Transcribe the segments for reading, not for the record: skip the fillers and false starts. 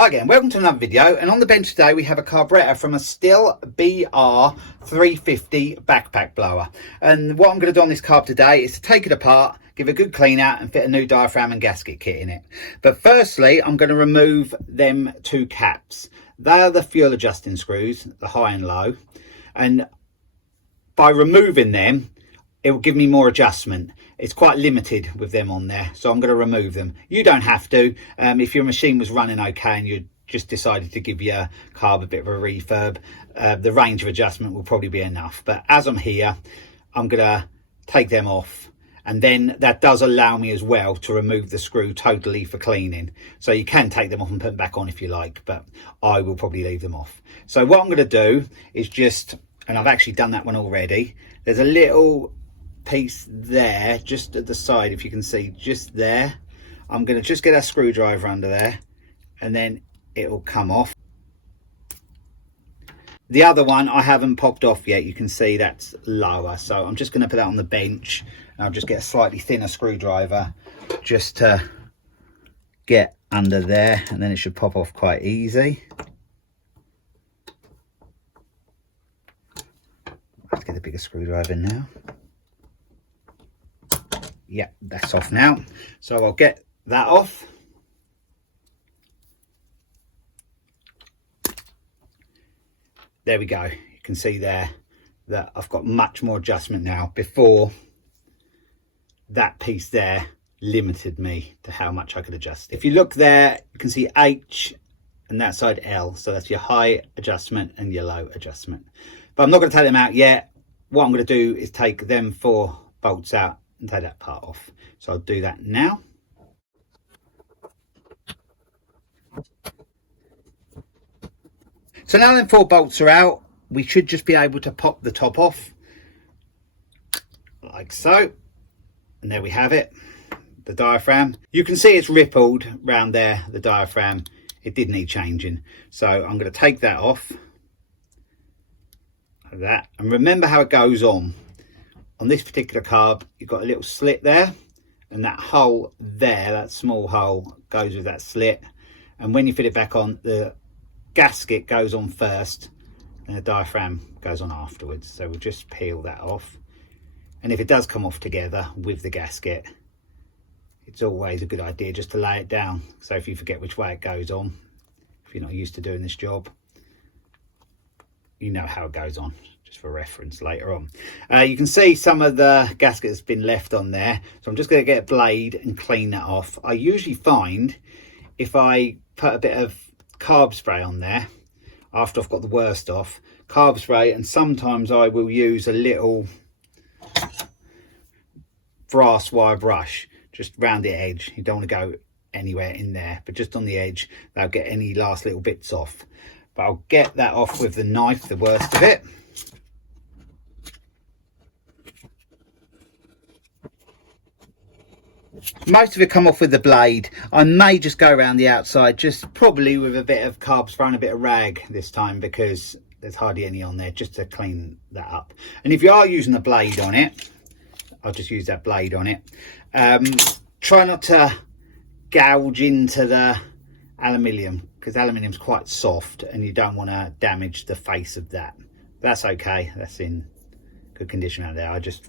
Hi again, welcome to another video, and on the bench today we have a carburetor from a Stihl BR350 backpack blower. And what I'm going to do on this carb today is to take it apart, give it a good clean out and fit a new diaphragm and gasket kit in it. But firstly I'm going to remove them two caps. They are the fuel adjusting screws, the high and low, and by removing them it will give me more adjustment. It's quite limited with them on there, so I'm going to remove them. You don't have to. If your machine was running okay and you just decided to give your carb a bit of a refurb, the range of adjustment will probably be enough. But as I'm here, I'm going to take them off, and then that does allow me as well to remove the screw totally for cleaning. So you can take them off and put them back on if you like, but I will probably leave them off. So what I'm going to do is just, and I've actually done that one already, there's a little piece there just at the side, if you can see, just there. I'm going to just get a screwdriver under there and then it will come off. The other one I haven't popped off yet, you can see that's lower, so I'm just going to put that on the bench and I'll just get a slightly thinner screwdriver just to get under there, and then it should pop off quite easy. Let's get a bigger screwdriver in now. Yeah, that's off now, so I'll get that off. There we go. You can see there that I've got much more adjustment now. Before, that piece there limited me to how much I could adjust. If you look there, you can see H and that side L, so that's your high adjustment and your low adjustment. But I'm not going to take them out yet. What I'm going to do is take them 4 bolts out and take that part off. So I'll do that now. So now them 4 bolts are out, we should just be able to pop the top off like so. And there we have it, the diaphragm. You can see it's rippled round there, the diaphragm. It did need changing. So I'm going to take that off like that. And remember how it goes on. On this particular carb, you've got a little slit there, and that hole there, that small hole, goes with that slit. And when you fit it back on, the gasket goes on first and the diaphragm goes on afterwards. So we'll just peel that off. And if it does come off together with the gasket, it's always a good idea just to lay it down. So if you forget which way it goes on, if you're not used to doing this job, you know how it goes on, just for reference later on. You can see some of the gasket has been left on there, so I'm just going to get a blade and clean that off. I usually find if I put a bit of carb spray on there after I've got the worst off, carb spray, and sometimes I will use a little brass wire brush just round the edge. You don't want to go anywhere in there, but just on the edge, that'll get any last little bits off. But I'll get that off with the knife, the worst of it. Most of it come off with the blade. I may just go around the outside, just probably with a bit of carb spray and a bit of rag this time, because there's hardly any on there, just to clean that up. And if you are using a blade on it, I'll just use that blade on it. Try not to gouge into the aluminium, because aluminium's quite soft and you don't want to damage the face of that. That's okay, that's in good condition out there. I just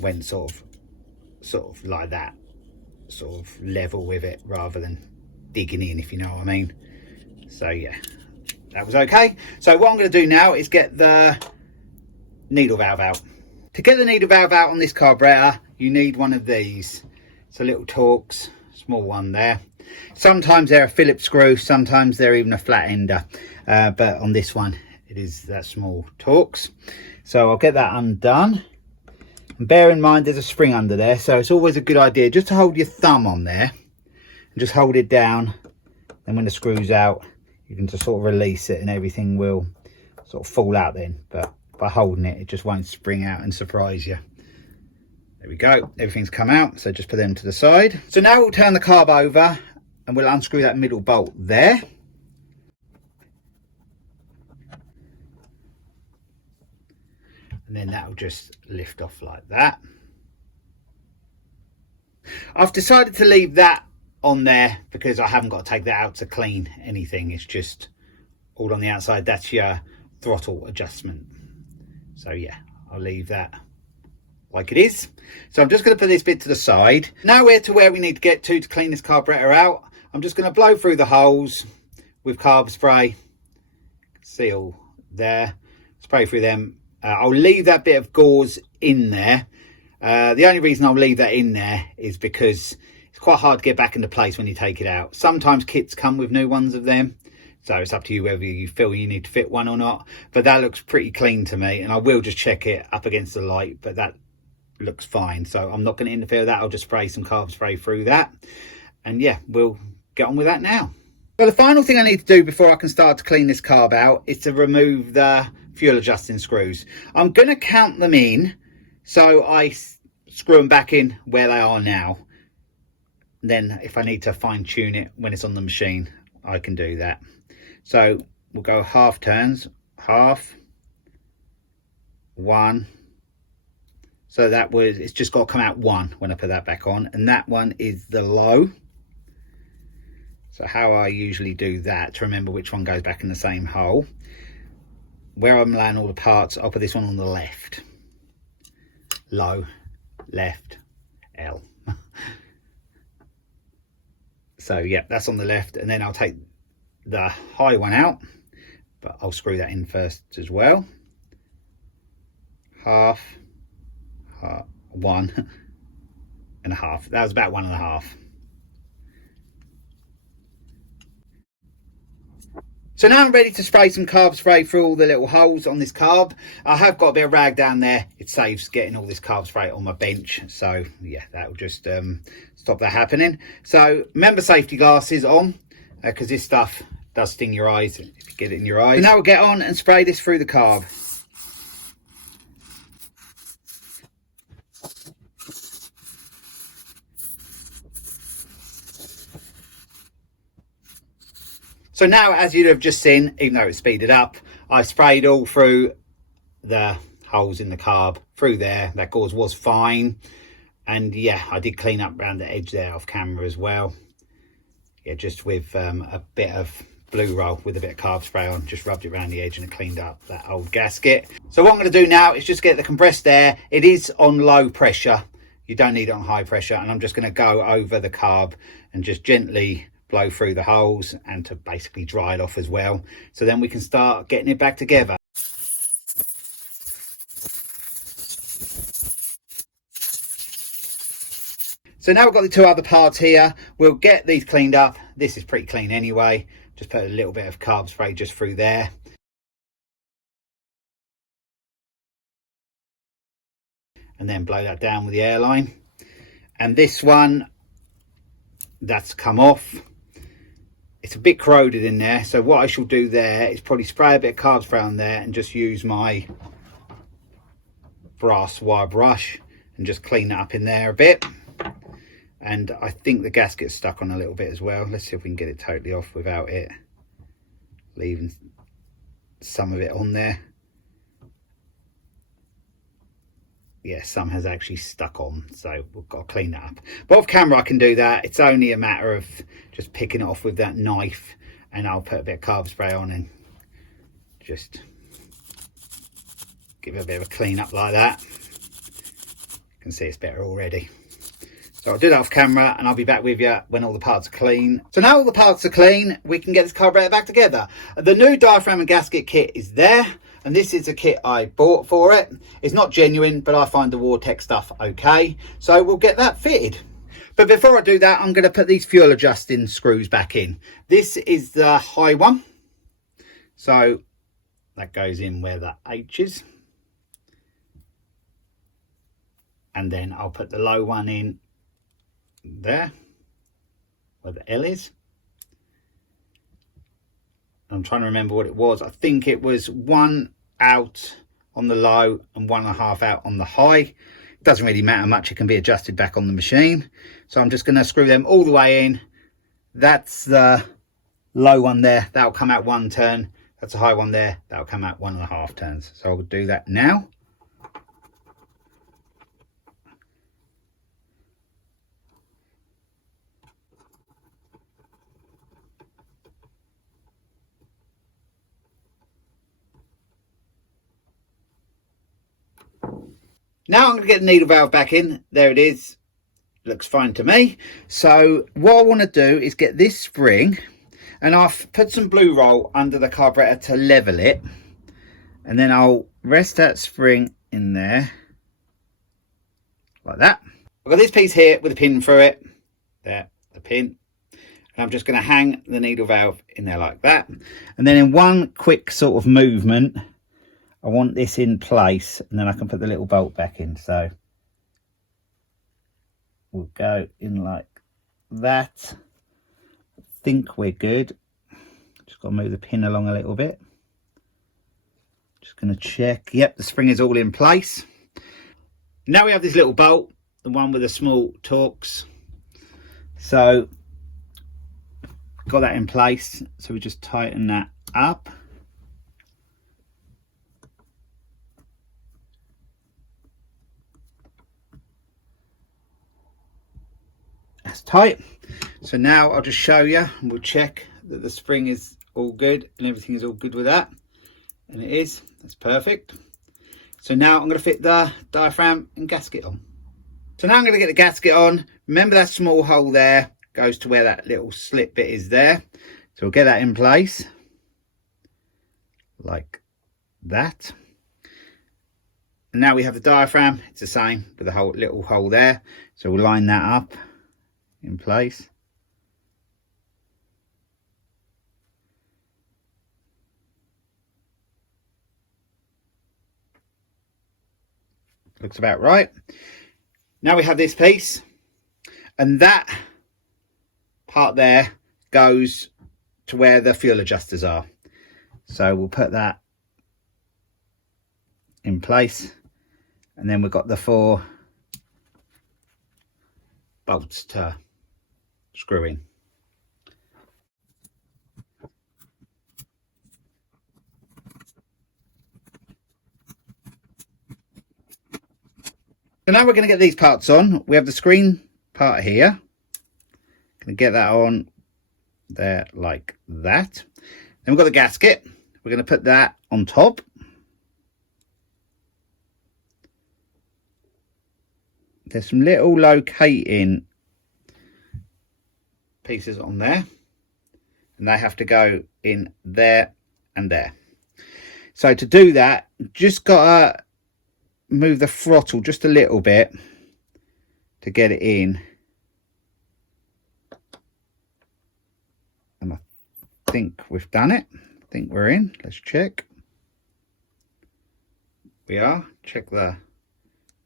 went sort of like that, sort of level with it rather than digging in, if you know what I mean. So yeah, that was okay. So what I'm going to do now is get the needle valve out. To get the needle valve out on this carburetor, you need one of these. It's a little Torx, small one there. Sometimes they're a Phillips screw, sometimes they're even a flat ender, but on this one it is that small Torx. So I'll get that undone. And bear in mind there's a spring under there, so it's always a good idea just to hold your thumb on there and just hold it down, and when the screw's out you can just sort of release it and everything will sort of fall out then. But by holding it, it just won't spring out and surprise you. There we go, everything's come out, so just put them to the side. So now we'll turn the carb over and we'll unscrew that middle bolt there. And then that will just lift off like that. I've decided to leave that on there because I haven't got to take that out to clean anything. It's just all on the outside. That's your throttle adjustment. So yeah, I'll leave that like it is. So I'm just going to put this bit to the side. Now we're to where we need to get to clean this carburetor out. I'm just going to blow through the holes with carb spray. Seal there, spray through them. I'll leave that bit of gauze in there. The only reason I'll leave that in there is because it's quite hard to get back into place when you take it out. Sometimes kits come with new ones of them, so it's up to you whether you feel you need to fit one or not. But that looks pretty clean to me, and I will just check it up against the light, but that looks fine. So I'm not going to interfere with that. I'll just spray some carb spray through that, and yeah, we'll get on with that now. So the final thing I need to do before I can start to clean this carb out is to remove the fuel adjusting screws. I'm going to count them in, so I screw them back in where they are now. Then if I need to fine tune it when it's on the machine, I can do that. So we'll go half turns, half, one. So that was, it's just got to come out one when I put that back on, and that one is the low. So how I usually do that to remember which one goes back in the same hole, where I'm laying all the parts, I'll put this one on the left. Low, left, L. So yeah, that's on the left, and then I'll take the high one out, but I'll screw that in first as well. Half, one and a half. That was about 1.5. So now I'm ready to spray some carb spray through all the little holes on this carb. I have got a bit of rag down there. It saves getting all this carb spray on my bench. So yeah, that will just stop that happening. So remember safety glasses on, because this stuff does sting your eyes if you get it in your eyes. So now we'll get on and spray this through the carb. So now, as you'd have just seen, even though it's speeded up, I sprayed all through the holes in the carb, through there. That gauze was fine. And yeah, I did clean up around the edge there off camera as well. Yeah, just with a bit of blue roll with a bit of carb spray on, just rubbed it around the edge and it cleaned up that old gasket. So what I'm going to do now is just get the compressed air. It is on low pressure. You don't need it on high pressure. And I'm just going to go over the carb and just gently blow through the holes and to basically dry it off as well. So then we can start getting it back together. So now we've got the two other parts here. We'll get these cleaned up. This is pretty clean anyway. Just put a little bit of carb spray just through there. And then blow that down with the airline. And this one, that's come off. It's a bit corroded in there, so what I shall do there is probably spray a bit of carb spray on there and just use my brass wire brush and just clean that up in there a bit. And I think the gasket's stuck on a little bit as well. Let's see if we can get it totally off without it leaving some of it on there. Yeah, some has actually stuck on, so we've got to clean that up. But off camera I can do that. It's only a matter of just picking it off with that knife, and I'll put a bit of carb spray on and just give it a bit of a clean up like that. You can see it's better already. So I'll do that off camera and I'll be back with you when all the parts are clean. So now all the parts are clean, we can get this carburetor back together. The new diaphragm and gasket kit is there. And this is a kit I bought for it. It's not genuine, but I find the Vortex stuff okay. So we'll get that fitted. But before I do that, I'm going to put these fuel adjusting screws back in. This is the high one. So that goes in where the H is. And then I'll put the low one in there, where the L is. I'm trying to remember what it was. I think it was 1 out on the low and 1.5 out on the high. It doesn't really matter much. It can be adjusted back on the machine. So I'm just going to screw them all the way in. That's the low one there. That'll come out 1 turn. That's a high one there. That'll come out 1.5 turns. So I'll do that now. Now I'm going to get the needle valve back in. There it is. Looks fine to me. So what I want to do is get this spring, and I've put some blue roll under the carburetor to level it, and then I'll rest that spring in there like that. I've got this piece here with a pin through it. There, the pin. And I'm just going to hang the needle valve in there like that. And then in one quick sort of movement, I want this in place, and then I can put the little bolt back in. So we'll go in like that. I think we're good. Just got to move the pin along a little bit. Just going to check. Yep, the spring is all in place. Now we have this little bolt, the one with the small Torx. So got that in place. So we just tighten that up. That's tight. So now I'll just show you, and we'll check that the spring is all good and everything is all good with that. And it is. That's perfect. So now I'm going to fit the diaphragm and gasket on. So now I'm going to get the gasket on. Remember that small hole there goes to where that little slit bit is there. So we'll get that in place like that. And now we have the diaphragm. It's the same with the whole little hole there. So we'll line that up in place. Looks about right. Now we have this piece, and that part there goes to where the fuel adjusters are. So we'll put that in place, and then we've got the 4 bolts to screw in. So now we're going to get these parts on. We have the screen part here. Going to get that on there like that. Then we've got the gasket. We're going to put that on top. There's some little locating pieces on there, and they have to go in there and there. So to do that, just gotta move the throttle just a little bit to get it in, and I think we've done it. I think we're in. Let's check. We are. Check the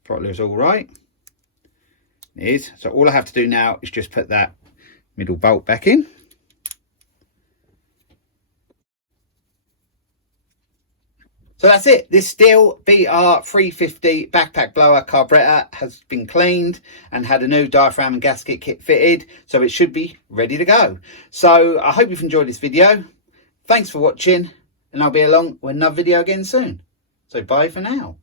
throttle is all right. It is. So all I have to do now is just put that middle bolt back in. So that's it. This Stihl BR350 backpack blower carburetor has been cleaned and had a new diaphragm and gasket kit fitted, so it should be ready to go. So I hope you've enjoyed this video. Thanks for watching, and I'll be along with another video again soon. So bye for now.